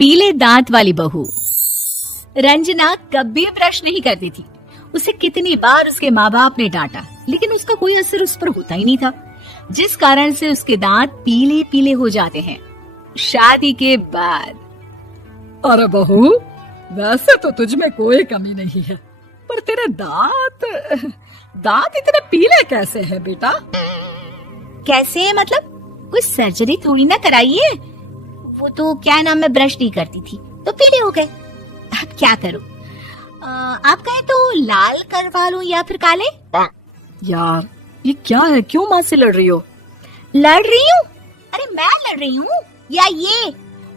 पीले दांत वाली बहू। रंजना कभी ब्रश नहीं करती थी। उसे कितनी बार उसके माँ बाप ने डांटा, लेकिन उसका कोई असर उस पर होता ही नहीं था, जिस कारण से उसके दांत पीले पीले हो जाते हैं। शादी के बाद अरे बहू, वैसे तो तुझ में कोई कमी नहीं है, पर तेरे दांत इतने पीले कैसे हैं बेटा? कैसे है मतलब? कोई सर्जरी थोड़ी ना कराई है। वो तो क्या नाम, मैं ब्रश नहीं करती थी तो पीले हो गए। अब क्या करूं? आप कहें तो लाल करवा लूं या फिर काले? यार ये क्या है, क्यों माँ से लड़ रही हो? लड़ रही हूँ? अरे मैं लड़ रही हूँ या ये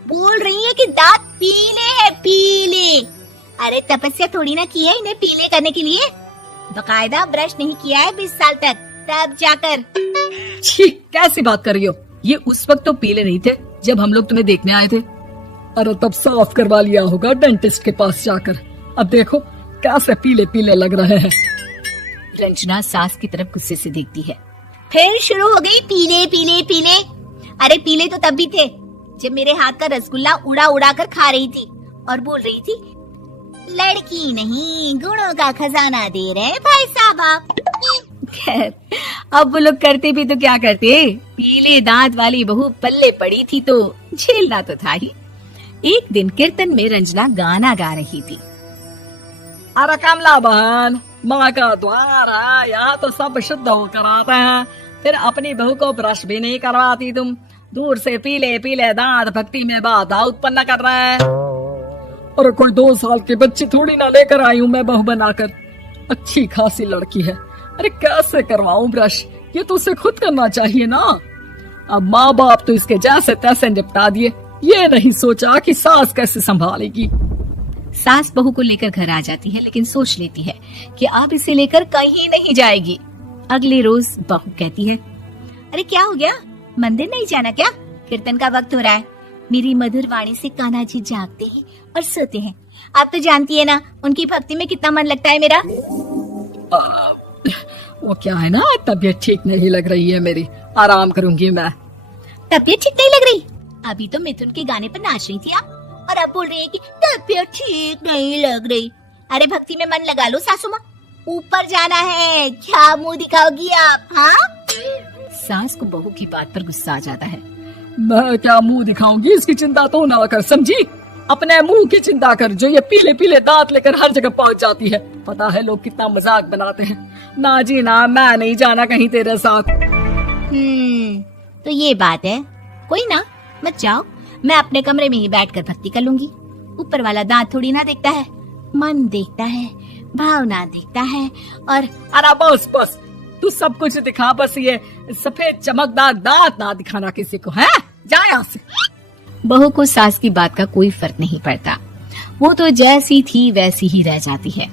बोल रही है कि दांत पीले हैं, पीले। अरे तपस्या थोड़ी ना की है इन्हें पीले करने के लिए। बकायदा ब्रश नहीं किया है 20 साल तक, तब जाकर। छी, कैसी बात कर रही हो? ये उस वक्त तो पीले नहीं थे जब हम लोग तुम्हें देखने आए थे। अरे तब साफ करवा लिया होगा डेंटिस्ट के पास जाकर। अब देखो कैसे पीले पीले लग रहे हैं। रंजना सास की तरफ गुस्से से देखती है। फिर शुरू हो गई पीले पीले पीले। अरे पीले तो तब भी थे जब मेरे हाथ का रसगुल्ला उड़ा उड़ा कर खा रही थी और बोल रही थी, लड़की नहीं गुणों का खजाना दे रहे भाई साहब आप। खैर अब वो लोग करते भी तो क्या करते, पीले दांत वाली बहू पल्ले पड़ी थी तो झेलना तो था ही। एक दिन कीर्तन में रंजना गाना गा रही थी। अरे कमला बहन, माँ का द्वार है, यहाँ तो सब शुद्ध होकर आते हैं, फिर अपनी बहू को ब्रश भी नहीं करवाती तुम। दूर से पीले पीले दांत भक्ति में बाधा उत्पन्न कर रहे हैं। और कोई 2 साल की बच्ची थोड़ी ना लेकर आई हूँ मैं बहू बनाकर। अच्छी खासी लड़की है, अरे कैसे करवाऊं ब्रश? ये तो उसे खुद करना चाहिए ना। अब माँ बाप तो इसके जैसे तैसे निपटा दिए, ये नहीं सोचा कि सास कैसे संभालेगी। सास बहू को लेकर घर आ जाती है, लेकिन सोच लेती है कि अब इसे लेकर कहीं नहीं जाएगी। अगले रोज बहू कहती है, अरे क्या हो गया, मंदिर नहीं जाना क्या? कीर्तन का वक्त हो रहा है। मेरी मधुर वाणी से कान्हा जी जागते हैं और सोते हैं। आप तो जानती है ना उनकी भक्ति में कितना मन लगता है मेरा। वो क्या है ना, तबीयत ठीक नहीं लग रही है मेरी, आराम करूंगी मैं। तबीयत ठीक नहीं लग रही? अभी तो मिथुन के गाने पर नाच रही थी आप, और अब बोल रही है कि तबीयत ठीक नहीं लग रही। अरे भक्ति में मन लगा लो सासू माँ, ऊपर जाना है, क्या मुंह दिखाओगी आप? हाँ? सास को बहू की बात पर गुस्सा आ जाता है। मैं क्या मुंह दिखाऊंगी, इसकी चिंता तो ना कर, समझी? अपने मुंह की चिंता कर, जो ये पीले पीले दांत लेकर हर जगह पहुंच जाती है। पता है लोग कितना मजाक बनाते हैं। ना जी ना, मैं नहीं जाना कहीं तेरे साथ। तो ये बात है, कोई ना, मत जाओ, मैं अपने कमरे में ही बैठकर भक्ति कर लूंगी। ऊपर वाला दांत थोड़ी ना देखता है, मन देखता है, भावना देखता है। और अरे बस बस, तू सब कुछ दिखा, बस ये सफेद चमकदार दांत ना दिखाना किसी को, है? जा यहाँ से। बहू को सास की बात का कोई फर्क नहीं पड़ता, वो तो जैसी थी वैसी ही रह जाती है।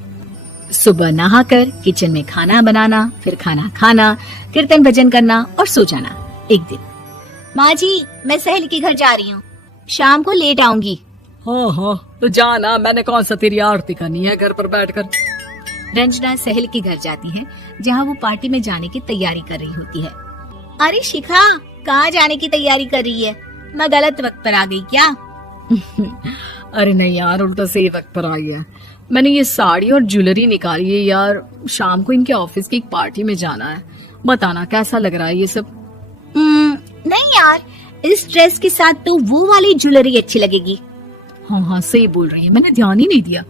सुबह नहाकर किचन में खाना बनाना, फिर खाना खाना, कीर्तन भजन करना और सो जाना। एक दिन, माँ जी मैं सहेली के घर जा रही हूँ, शाम को लेट आऊंगी। हाँ हाँ तो जाना, मैंने कौन सा तेरी आरती करनी है घर पर बैठकर। रंजना सहेली के घर जाती है, जहाँ वो पार्टी में जाने की तैयारी कर रही होती है। अरे शिखा, कहाँ जाने की तैयारी कर रही है? मैं गलत वक्त पर आ गई क्या? अरे नहीं यार, उल्टा सही वक्त पर आ गया। मैंने ये साड़ी और ज्वेलरी निकाली है यार, शाम को इनके ऑफिस की एक पार्टी में जाना है। बताना कैसा लग रहा है ये सब? नहीं यार, इस ड्रेस के साथ तो वो वाली ज्वेलरी अच्छी लगेगी। हाँ हाँ सही बोल रही है, मैंने ध्यान ही नहीं दिया।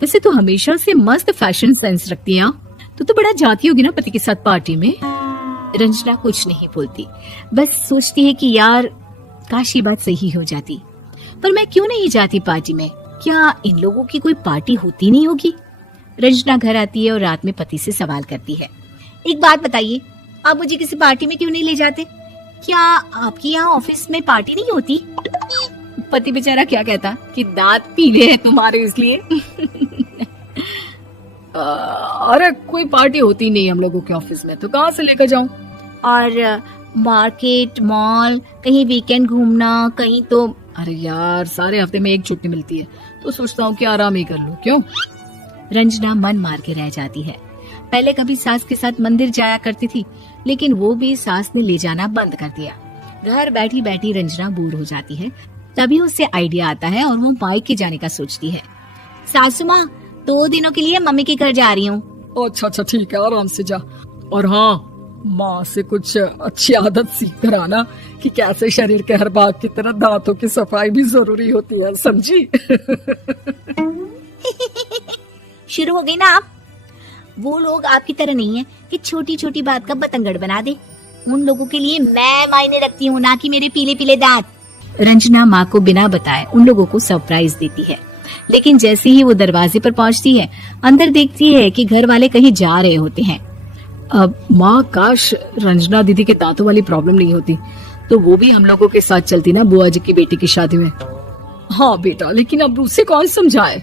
वैसे तो हमेशा से मस्त फैशन सेंस रखती है। तो बड़ा जाती होगी ना पति के साथ पार्टी में। रंजना कुछ नहीं बोलती, बस सोचती है कि यार काश ये बात सही हो जाती, पर मैं क्यों नहीं जाती पार्टी में? क्या इन लोगों की कोई पार्टी होती नहीं होगी? रंजना घर आती है और रात में पति से सवाल करती है, एक बात बताइए, आप मुझे किसी पार्टी में क्यों नहीं ले जाते? क्या आपके यहाँ ऑफिस में पार्टी नहीं होती? पति बेचारा क्या कहता कि दांत पीले हैं तुम्हारे इसलिए। अरे कोई पार्टी होती नहीं हम लोगों के ऑफिस में, तो कहाँ से लेकर जाऊं? और मार्केट, मॉल, कहीं वीकेंड घूमना, कहीं तो। अरे यार सारे हफ्ते में एक छुट्टी मिलती है, तो सोचता हूँ कि आराम ही कर लूं। क्यों? रंजना मन मार के रह जाती है। पहले कभी सास के साथ मंदिर जाया करती थी, लेकिन वो भी सास ने ले जाना बंद कर दिया। घर बैठी बैठी रंजना बोर हो जाती है, तभी उसे आइडिया आता है और वो मायके जाने का सोचती है। सासू माँ, 2 दिनों के लिए मम्मी के घर जा रही हूँ। अच्छा अच्छा ठीक है, आराम से जा। और हाँ, माँ से कुछ अच्छी आदत सीख कर आना कि कैसे शरीर के हर भाग की तरह दांतों की सफाई भी जरूरी होती है, समझी? शुरू हो गई ना आप। वो लोग आपकी तरह नहीं है कि छोटी छोटी बात का बतंगड़ बना दे। उन लोगों के लिए मैं मायने रखती हूँ, ना कि मेरे पीले पीले दांत। रंजना माँ को बिना बताए उन लोगों को सरप्राइज देती है, लेकिन जैसे ही वो दरवाजे पर पहुंचती है, अंदर देखती है कि घर वाले कहीं जा रहे होते हैं। अब माँ, काश रंजना दीदी के दांतों वाली प्रॉब्लम नहीं होती तो वो भी हम लोगों के साथ चलती ना बुआ जी की बेटी की शादी में। हाँ बेटा, लेकिन अब उसे कौन समझाए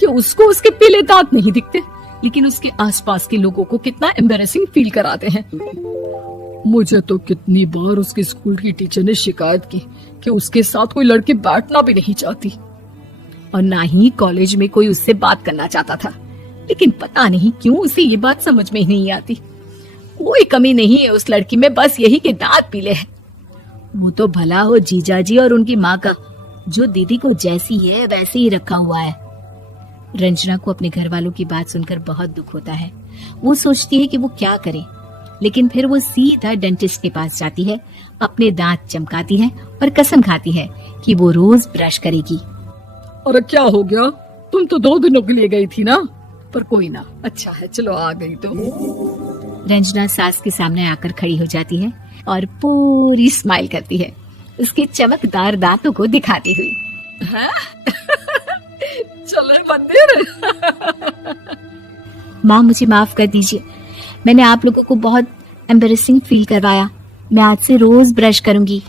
कि उसको उसके पीले दांत नहीं दिखते, लेकिन उसके आसपास के लोगों को कितना एम्बैरेसिंग फील कराते हैं। मुझे तो कितनी बार उसके स्कूल की टीचर ने शिकायत की कि उसके साथ कोई लड़की बैठना भी नहीं चाहती और ना ही कॉलेज में कोई उससे बात करना चाहता था, लेकिन पता नहीं क्यों उसे ये बात समझ में ही नहीं आती। कोई कमी नहीं है उस लड़की में, बस यही कि दांत पीले हैं। वो तो भला हो जीजा जी और उनकी माँ का, जो दीदी को जैसी है वैसे ही रखा हुआ है। रंजना को अपने घर वालों की बात सुनकर बहुत दुख होता है। वो सोचती है कि वो क्या करे, लेकिन फिर वो सीधा डेंटिस्ट के पास जाती है, अपने दांत चमकाती है और कसम खाती है कि वो रोज ब्रश करेगी। अरे क्या हो गया, तुम तो 2 दिनों के लिए गई थी ना, पर कोई ना, अच्छा है चलो आ गई तो। रंजना सास के सामने आकर खड़ी हो जाती है और पूरी स्माइल करती है, उसके चमकदार दांतों को दिखाती हुई। हैं? चले मंदिर। माँ, मुझे माफ कर दीजिए, मैंने आप लोगों को बहुत एम्बैरेसिंग फील करवाया। मैं आज से रोज ब्रश करूंगी।